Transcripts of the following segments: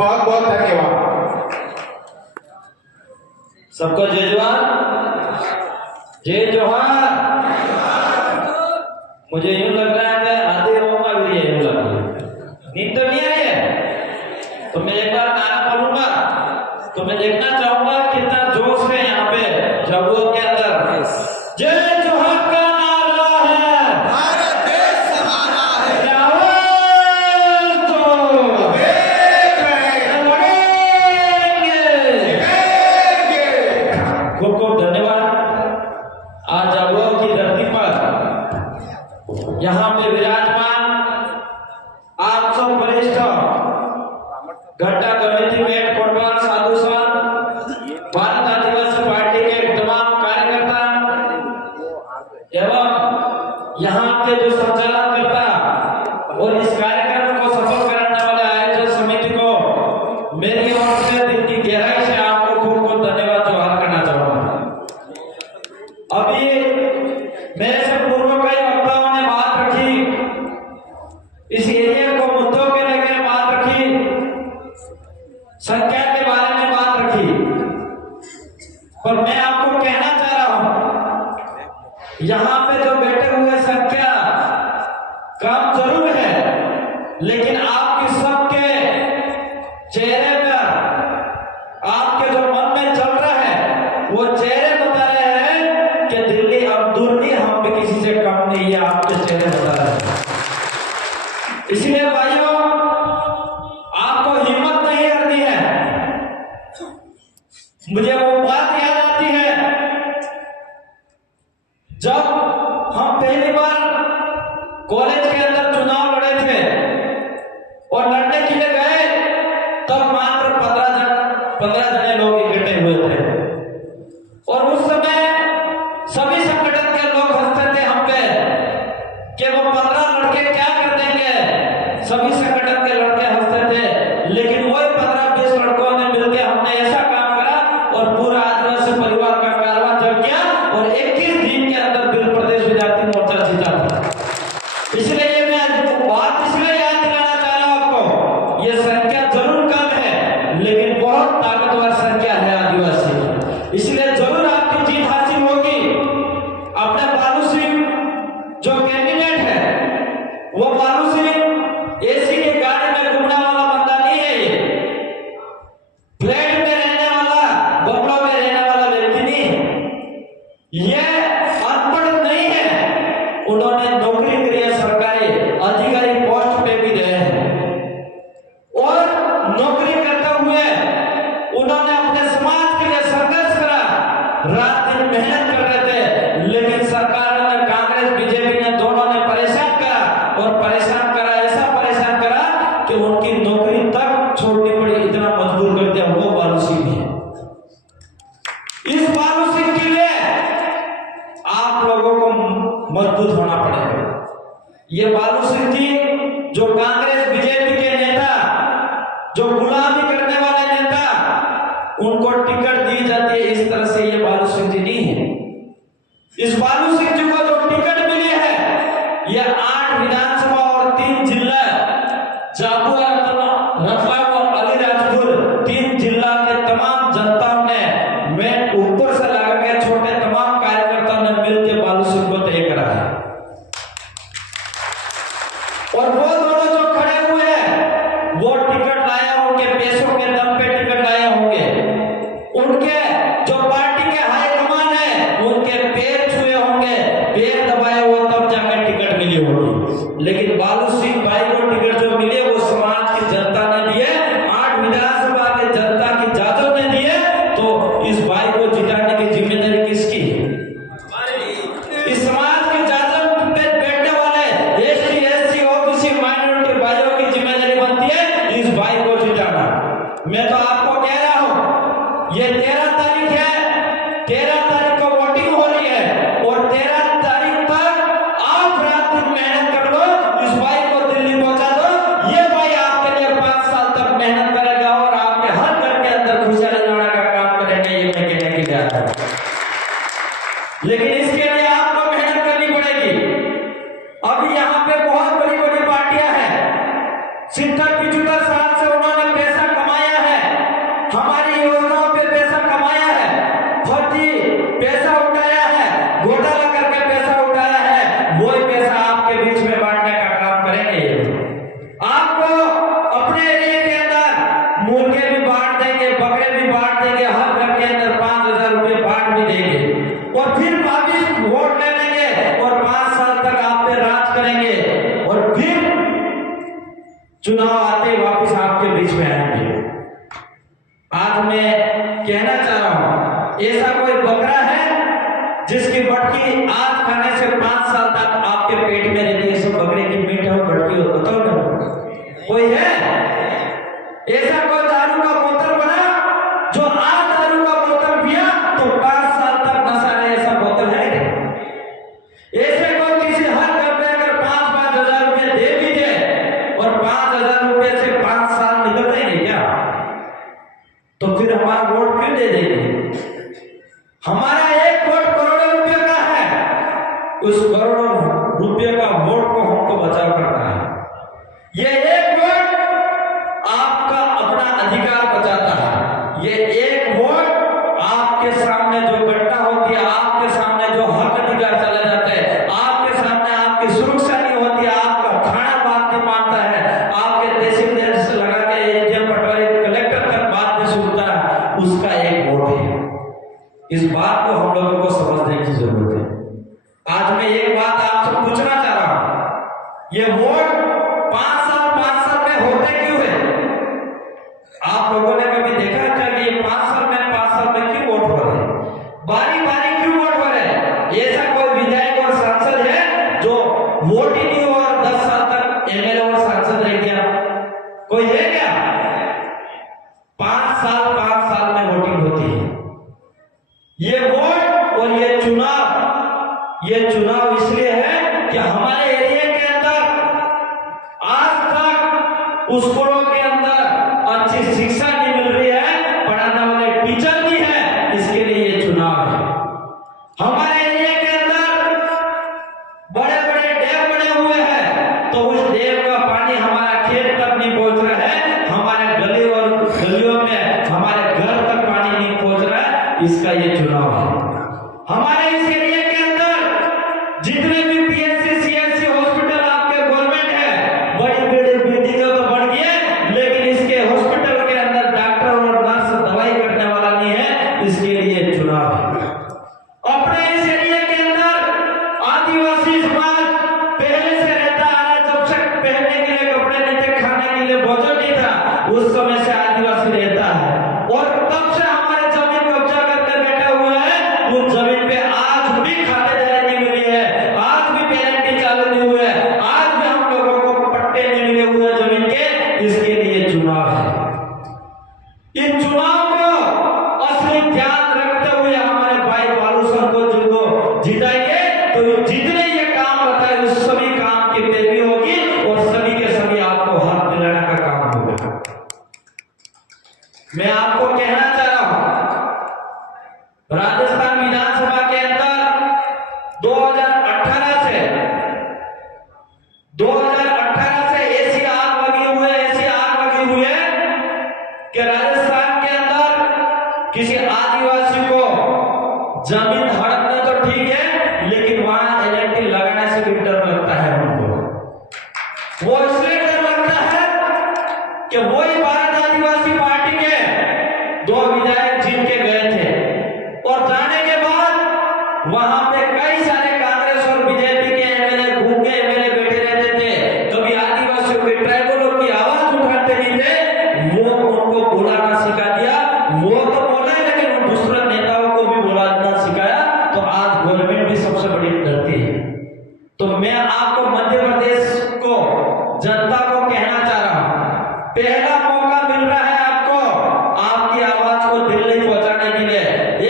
बहुत बहुत धन्यवाद। सबको जय जवान जय जोहार। मुझे यूं लग रहा है कि आधे होगा भी यूं लग रहा है, नींद तो नहीं आई है। तो मैं एक बार नारा बोलूंगा तो मैं देखना चाहूंगा कितना जोश है यहाँ पे जबुआ के अंदर। जय जोहार का नारा है, भारत देश हमारा है, रावण तो एक है, लड़ेंगे। लड़ेंगे। खूब खूब धन्यवाद। आज जबुआ की धरती पर यहाँ पे विराजमान आप सब वरिष्ठ घंटा कमेटी में कोटवाल साधु संत भारत आदिवासी पार्टी के तमाम कार्यकर्ता एवं यहाँ के जो संचालन करता और इस कार्यक्रम को सफल कराने वाले आयोजक समिति को मेरी ओर से दिल की गहराई से आपको खूब खूब धन्यवाद जोहार करना चाहूंगा। अभी मेरे से पूर्व कई वक्ताओं ने बात रखी, इस एरिया को मुद्दों के लेकर बात रखी, संख्या के बारे में बात रखी, पर मैं आपको कहना चाह रहा हूं यहाँ पे जो बैठे हुए संख्या कम जरूर है, लेकिन आपके सबके चेहरे पर आपके जो मन में चल रहा है वो चेहरे बता रहे हैं कि दिल्ली अब दूर नहीं, हम भी किसी से कम नहीं है, आपके चेहरे बता रहे हैं। इसलिए भाइयों आपको हिम्मत नहीं करनी है। मुझे वो बात याद आती है जब हम पहली बार कॉलेज के अंदर चुनाव लड़े थे और लड़ने के लिए गए, तब मात्र 15 जने लोग इकट्ठे हुए थे और उस समय सभी संगठन के लोग हंसते थे हम पे कि वो 15 लड़के क्या कर देंगे। सभी संगठन के लड़के हंसते थे, लेकिन वही 15-20 लड़कों ने मिलकर हमने ऐसा काम करा और पूरा आदिवासी परिवार का कारवां जग गया और 21 दिन के अंदर बिल प्रदेश विद्यार्थी मोर्चा जीता था। इसलिए मैं बात इसलिए याद दिलाना चाह रहा हूं आपको, ये संख्या जरूर कम है लेकिन बहुत ताकतवर संख्या है आदिवासी, इसलिए जरूर आपकी जीत हासिल होगी। अपने बालू सिंह जो कैंडिडेट है वो बालू सिंह एसी की गाड़ी में घूमने वाला बंदा नहीं है, ये फ्लैट में रहने वाला, बंगलों में रहने वाला व्यक्ति नहीं है, ये अनपढ़ नहीं है। उन्होंने नौकरी करी है, सरकारी अधिकारी पोस्ट पे भी रहे हैं और नौकरी करते हुए उन्होंने अपने समाज के लिए संघर्ष करा, रात दिन मेहनत कर रहे थे, लेकिन सरकारों ने, कांग्रेस बीजेपी ने, दोनों ने परेशान करा और परेशान करा, ऐसा परेशान करा कि उनकी नौकरी तक छोड़नी पड़ी, इतना मजबूर कर दिया। वो बालू सिंह है। इस बालू सिंह के लिए आप लोगों को मजबूत होना पड़ेगा। ये बालू सिंह जी जो कांग्रेस बीजेपी के नेता, जो गुलामी करने वाले नेता, उनको टिकट दी जाती है, इस तरह से ये बालू सिंह जी नहीं है। इस बालू सिंह जी को जो टिकट मिली है, यह 8 विधानसभा और 3 जिला, झाबुआ, रतलाम और अलीराजपुर, 3 जिला के तमाम जनताओं ने, मैं ऊपर से लगा के छोटे तमाम कार्यकर्ताओं ने मिलकर बालू सिंह को तय करा है। और वो दोनों जो खड़े हुए हैं वो टिकट लाए होंगे, पैसों के दम पे टिकट लाए होंगे, उनके जो पार्टी के हाईकमान है उनके पैर छुए होंगे, पैर दबाए हुए तब जाकर टिकट मिली होगी। लेकिन बालू सिंह भाई को टिकट जो मिले वो समाज की जनता ने दिए, 8 विधानसभा के जनता की जाजों ने दिए, तो इस भाई को जिताने की जिम्मेदारी किसकी है? इस समाज के जाजों पे बैठने वाले एसटी, एससी, ओबीसी, माइनॉरिटी भाइयों की जिम्मेदारी बनती है इस भाई को जिताना। मैं तो आपको कह रहा हूं, ये 13 तारीख है, 13 तारीख को वोटिंग हो रही है और 13 तारीख तक आप रात दिन मेहनत कर लो, इस भाई को दिल्ली पहुंचा दो। ये भाई आपके लिए 5 साल तक मेहनत करेगा और आपके हर घर के अंदर खुशहाली लाने का काम करेंगे, ये मैं कहने की बात है। लेकिन इसके लिए आपको मेहनत करनी पड़ेगी। अभी यहाँ पे बहुत बड़ी बड़ी पार्टियां हैं, 70-75 साल से उन्होंने पैसा कमाया और फिर वापिस वोट ले लेंगे और 5 साल तक आप पे राज करेंगे और फिर चुनाव आते वापिस आपके बीच में आएंगे। आज मैं कहना चाह रहा हूं, ऐसा कोई बकरा है जिसकी बटकी आज खाने से 5 साल तक आपके पेट में रहती है? सब बकरे की मीट हो बटकी हो, बताओ ना, कोई है? ऐसा कोई दारू का बोतल बना जो आज दारू का बोतल पिया तो 5 साल तक नशा रहे, ऐसा बोतल है? ऐसे कोई किसी हर घर पे अगर 5-5 हजार रुपए दे भी दे और 5 हजार रुपए से 5 साल निकल जाएंगे क्या? तो फिर हमारा वोट क्यों दे देंगे? हमारा एक वोट करोड़ों रुपए का है, उस करोड़ों रुपए का वोट को हमको बचाव करना है। ये एक वोट आपका अपना अधिकार बचाता है। ये एक वोट आपके सामने जो घटना होती है, आपके सामने जो हक अधिकार चले जाते हैं, आपके सामने आपकी सुरक्षा नहीं होती है, आपका थाना बात नहीं मानता है, आपके तहसीलदार से लगा के एसडीएम पटवारी कलेक्टर तक बात नहीं सुनता है, उसका एक वोट है। इस बात को हम लोगों को समझने की जरूरत है। आज मैं एक बात आपसे पूछना चाह रहा हूं, ये वोट 5 साल में होते क्यों है? आप लोगों ने कभी देखा क्या कि ये 5 साल में क्यों वोट हो रहे हैं? बारी बारी क्यों वोट हो रहे हैं? ऐसा कोई विधायक और सांसद है जो वोट ही नहीं हुआ और 10 साल तक एमएलए और सांसद रह गया? कोई है क्या? 5 साल में वोटिंग होती है। ये वोट और ये चुनाव इसलिए है कि हमारे एरिया के अंदर आज तक स्कूलों के अंदर अच्छी शिक्षा नहीं मिल रही है, पढ़ाने वाले टीचर नहीं है, इसके लिए ये चुनाव है। हमारे एरिया के अंदर बड़े बड़े डैम बने हुए हैं तो उस डैम का पानी हमारा खेत तक नहीं पहुंच रहा है, हमारे गली और गलियों में हमारे घर तक पानी नहीं पहुंच रहा है, इसका ये चुनाव है। हमारे इस एरिया के अंदर जितने भी पीएचसी सीएचसी हॉस्पिटल आपके गवर्नमेंट है, बड़ी बड़ी बिल्डिंगों तो बढ़ गई है, लेकिन इसके हॉस्पिटल के अंदर डॉक्टर और नर्स दवाई करने वाला नहीं है, इसके लिए चुनाव है। अपने इस एरिया के अंदर आदिवासी समाज पहले से रहता आ रहा है, जब से पहनने के लिए कपड़े नहीं थे, खाने के लिए भोजन नहीं था, उस समय से आदिवासी रहता है और तब से हमारे जमीन कब्जा करके बैठे हुए हैं। उस जमीन पे आज भी खातेदारी नहीं मिली है, आज भी पेरेंटिंग चालू नहीं हुए, आज भी हम लोगों को पट्टे नहीं मिले हुए जमीन के, इसके लिए चुनाव है। इन चुनाव को असली ध्यान रखते हुए हमारे भाई बालू सर को जिनको जिताएंगे तो जितने ये काम बताए उस सभी काम की पैरवी होगी और सभी के सभी आपको हाथ दिलाने का काम होगा। मैं आपको कहना चाह रहा हूं, राजस्थान विधानसभा के अंदर 2018 से ऐसी आग लगी हुई है कि राजस्थान के अंदर किसी आदिवासी को जमीन हड़पने तो ठीक है, लेकिन वहां एलएनटी लगाने से भी डर लगता है उनको। वो इसलिए डर लगता है कि वही भारत आदिवासी पार्टी के 2 विधायक जीत के गए थे और जाने के बाद वहां पे कई सारे कांग्रेस और बीजेपी के एमएलए गूंगे एमएलए बैठे रहते थे, कभी आदिवासियों के ट्राइबलों की आवाज उठाते नहीं थे, वो उनको बोलाना सिखा दिया। वो तो बोले लेकिन उन दूसरे नेताओं को भी बोलना सिखाया, तो आज गवर्नमेंट भी सबसे बड़ी डरती है। तो मैं आपको मध्य प्रदेश को जनता को कहना चाह रहा हूं, पहला मौका मिल रहा है आपको आपकी आवाज को दिल्ली पहुंचाने के लिए।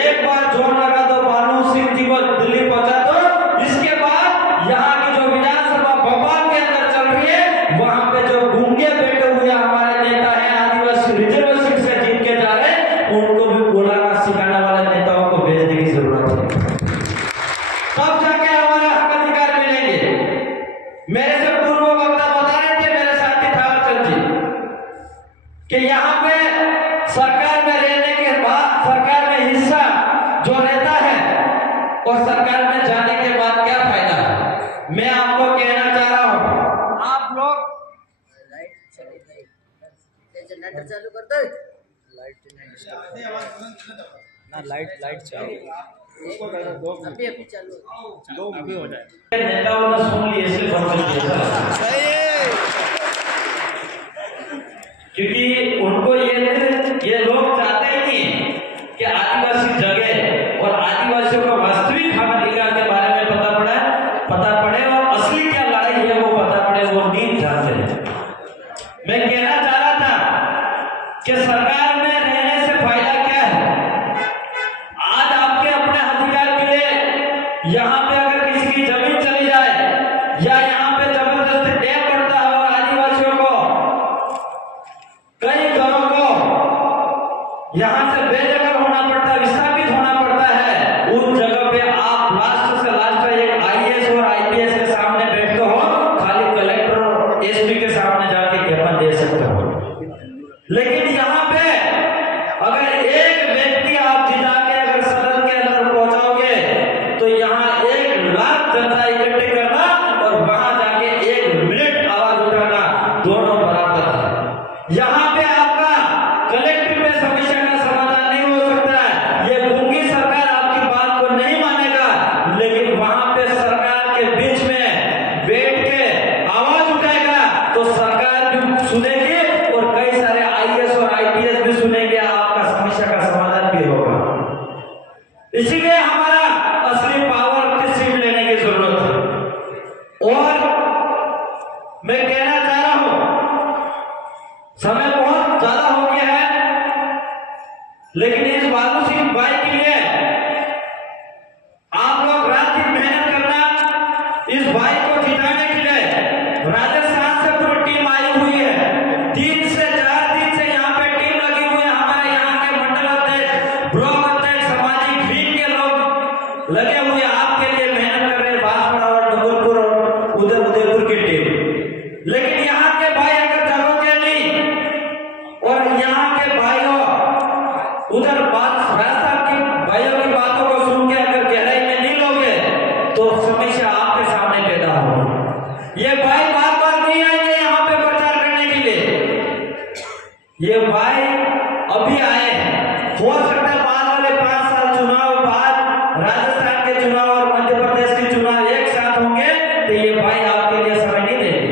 एक बार जोर लगा दो, बालू सिंह जी को दिल्ली पहुंचा दो, इसके बाद यहाँ की जो विधानसभा भोपाल के अंदर चल रही है, वहां पे जो गूंगे बैठे हुए हमारे नेता हैं, आदिवासी रिजर्वेशन से जीत के जा रहे हैं, उनको भी बोलाना सिखाने वाले नेताओं को भेजने की जरूरत है, तब जाके हमारे हक अधिकार मिलेंगे। मेरे से पूर्व वक्ता बता रहे थे, मेरे साथी थावरचंद जी, कि यहाँ पे सरकार में रहने के बाद सरकार में हिस्सा जो रहता है और सरकार में जाने के बाद क्या फायदा है। मैं आपको कहना चाह रहा हूं, आप लोग चालू कर दो, लाइट चालू। अभी अभी चालू अभी हो जाए। नेताओं ने सुन ली इसलिए फंक्शन किया, क्योंकि उनको ये लोग चाहते ही नहीं कि आदिवासी जगे और आदिवासियों को वास्तविक अधिकार के बारे में पता पड़े और असली क्या लड़ाई है वो पता पड़े, वो नहीं चाहते हैं। मैं कहना चाह रहा था कि सरकार में रहने से फायदा क्या है। आज आपके अपने अधिकार के लिए यहाँ पे अगर किसी की जमीन चली जाए या यहाँ पे जबरदस्ती डैम करता है और आदिवासियों को कई घरों को यहाँ से बेदखल होना पड़ता है, विस्थापित होना पड़ता है, उस जगह पे आप लास्ट से लास्ट एक आईएएस और आईपीएस के सामने बैठते हो, खाली कलेक्टर और एसपी के सामने जाके ज्ञापन दे सकते हो। लेकिन यहाँ पे अगर एक व्यक्ति आप जिता के अगर सदन के अंदर पहुंचाओगे तो यहाँ 1 लाख जनता इकट्ठे करना और वहां जाके 1 मिनट आवाज उठाना दोनों बराबर है। यहाँ पे आपका कलेक्टर में समस्या का समाधान नहीं हो सकता है, ये गूंगी सरकार आपकी बात को नहीं मानेगा, लेकिन वहां पे सरकार के बीच में बैठ के आवाज उठाएगा तो सरकार भी सुनेगी और कई सारे आईएएस और आईपीएस भी सुनेंगे, आपका समस्या का समाधान भी होगा। इसीलिए हमारा असली पावर की सीट लेने की जरूरत है। और मैं कहना चाह रहा हूं, समय बहुत ज्यादा हो गया है, लेकिन इस बालू सिंह भाई के लिए आप लोग रात दिन मेहनत करना, इस भाई को जिताने के लिए राजस्थान से पूरी टीम आई हुई है। 3 से 4 दिन से यहाँ पे टीम लगी हुई है, हमारे यहाँ के मंडल अध्यक्ष, ब्लॉक अध्यक्ष, सामाजिक विंग के लोग लगे हुए आपके लिए मेहनत कर रहे हैं, बांसवाड़ा और डूंगरपुर और उदयपुर की टीम। लेकिन यहाँ के भाई अगर जगोगे नहीं और यहाँ के भाइयों उधर राजस्थान की भाइयों की बातों को सुन के अगर गहराई में नहीं लोगे तो समस्या आपके सामने पैदा होगी। ये भाई बार नहीं आएंगे यहाँ पे प्रचार करने के लिए, ये भाई अभी आए हैं। हो सकता है बाद वाले 5 साल चुनाव बाद राजस्थान के चुनाव और मध्य प्रदेश के चुनाव एक साथ होंगे तो ये भाई आपके लिए समय नहीं देंगे।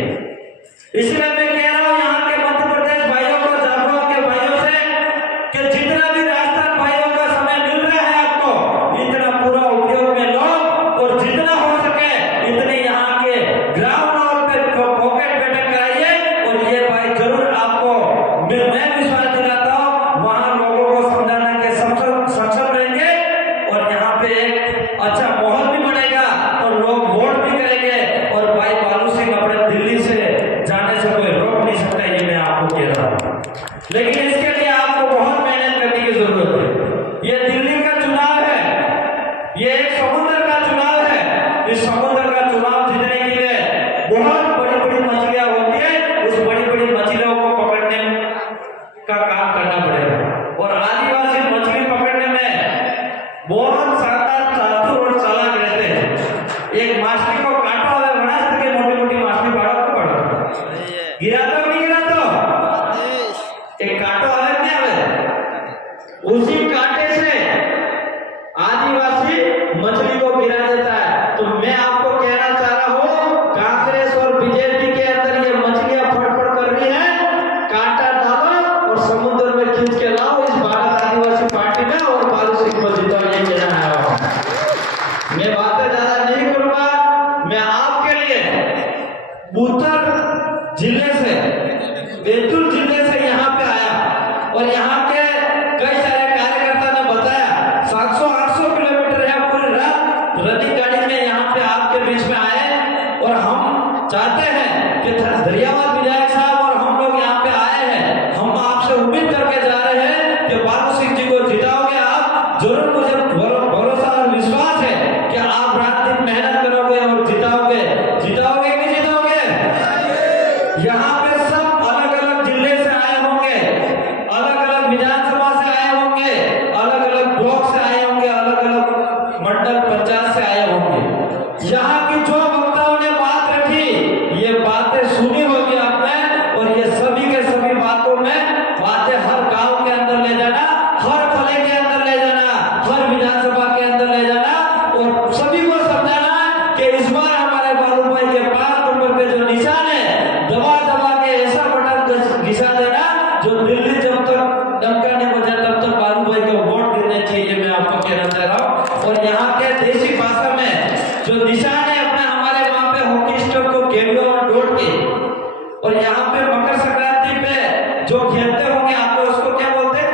इसलिए मैं कह रहा हूं यहाँ के मध्य प्रदेश भाइयों को, झाबुआ के भाइयों से कि जितना भी राजस्थान भाइयों का समय मिल रहा है आपको, इतना पूरा उपयोग में लो और जितना हो सके इतने यहाँ के ग्राउंड लेवल पे पॉकेट बैठक कराइए। और ये भाई जरूर आपको मैं विश्वास दिलाता हूँ वहां लोगों को समझाना के सक्षम रहेंगे और यहाँ पे एक अच्छा माहौल भी बनेगा और लोग वोट भी करेंगे। और भाई बालू सिंह अपने दिल्ली से जाने से कोई रोक नहीं सकता, ये मैं आपको कह रहा हूँ। लेकिन इसके लिए आपको बहुत मेहनत करने की जरूरत है। ये दिल्ली का चुनाव है, ये एक समुद्र का चुनाव है। इस समुद्र का चुनाव जीतने के लिए बहुत बड़ी बड़ी मछलियां होती है, उस बड़ी बड़ी मछलियों को पकड़ने का काम करना पड़ेगा। और आदिवासी मछली पकड़ने में बहुत शानदार चातुर और चालाक रहते हैं। एक मछली को काटो हुए बना सके, मोटी मोटी मछली गिरा तो नहीं गिरा तो एक कांटो अलग नहीं आवे, उसी कांटे से आदिवासी मछली को गिरा देता है। तो मैं आपको कहना चाह रहा हूँ, कांग्रेस और बीजेपी के अंदर ये मछलियां फटफट कर रही हैं, कांटा डालो और समुद्र में खींच के लाओ इस भारत आदिवासी पार्टी में और बालू सिंह को जिताओ, ये कहना है। मैं बातें ज्यादा नहीं करूंगा, मैं आपके लिए उत्तर जिले से, बैतूल जिले से यहाँ पे आया और यहाँ के कई सारे कार्यकर्ता ने बताया 700-800 किलोमीटर है पूरी रात रनिंग गाड़ी में यहाँ पे आपके बीच में आए। और हम चाहते हैं कि धरियावाद विधायक साहब और हम लोग यहाँ पे आए हैं, हम आपसे उम्मीद करके जा रहे हैं कि बालू सिंह जी को जिताओगे आप। जरूर मुझे भरोसा और विश्वास है कि आप रात दिन मेहनत करोगे और जिताओगे। जिताओगे कि जिताओगे? यहाँ पे सब अलग अलग जिले से आए होंगे, अलग अलग विधानसभा से आए होंगे, अलग अलग ब्लॉक से आए होंगे, अलग अलग मंडल पंचायत से आए होंगे। यहाँ की जो वक्ताओं ने बात रखी, ये बातें सुनी होगी आपने, और ये सभी के सभी बातों में बातें हर गांव के अंदर ले जाना, हर फले के अंदर ले जाना, हर विधानसभा के अंदर ले जाना। जो निशान है अपना हमारे वहां पे हॉकी स्टिक को गेंदों और डोट के, और यहाँ पे मकर संक्रांति पे जो खेलते होंगे आप लोग उसको क्या बोलते हैं?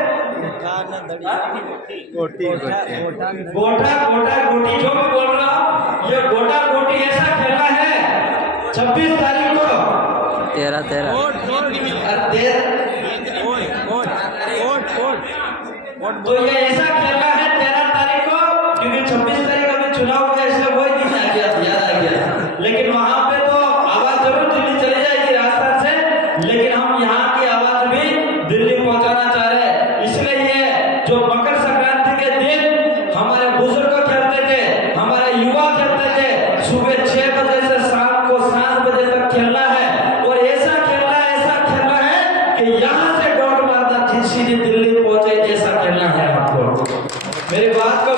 गोटा गोटा गोटी जो मैं बोल रहा हूँ, ये गोटा गोटी ऐसा खेलना है 26 तारीख को 13 तो ये ऐसा खेलना है 13 तारीख को, क्योंकि 26 तारीख अभी चुनाव हुआ इसलिए वही दिन आ गया, याद आ गया। लेकिन वहां पे तो आवाज जरूर दिल्ली चली जाएगी रास्ता से, लेकिन हम यहाँ की आवाज भी दिल्ली पहुंचाना चाह रहे हैं। इसलिए ये जो मकर संक्रांति के दिन हमारे बुजुर्ग खेलते थे, हमारे युवा खेलते थे, सुबह 6 बजे से शाम को 7 बजे तक खेलना है, और ऐसा खेलना है कि यहाँ से दौड़ मारना सीधे दिल्ली पहुंचे, ऐसा खेलना है आपको। मेरी बात को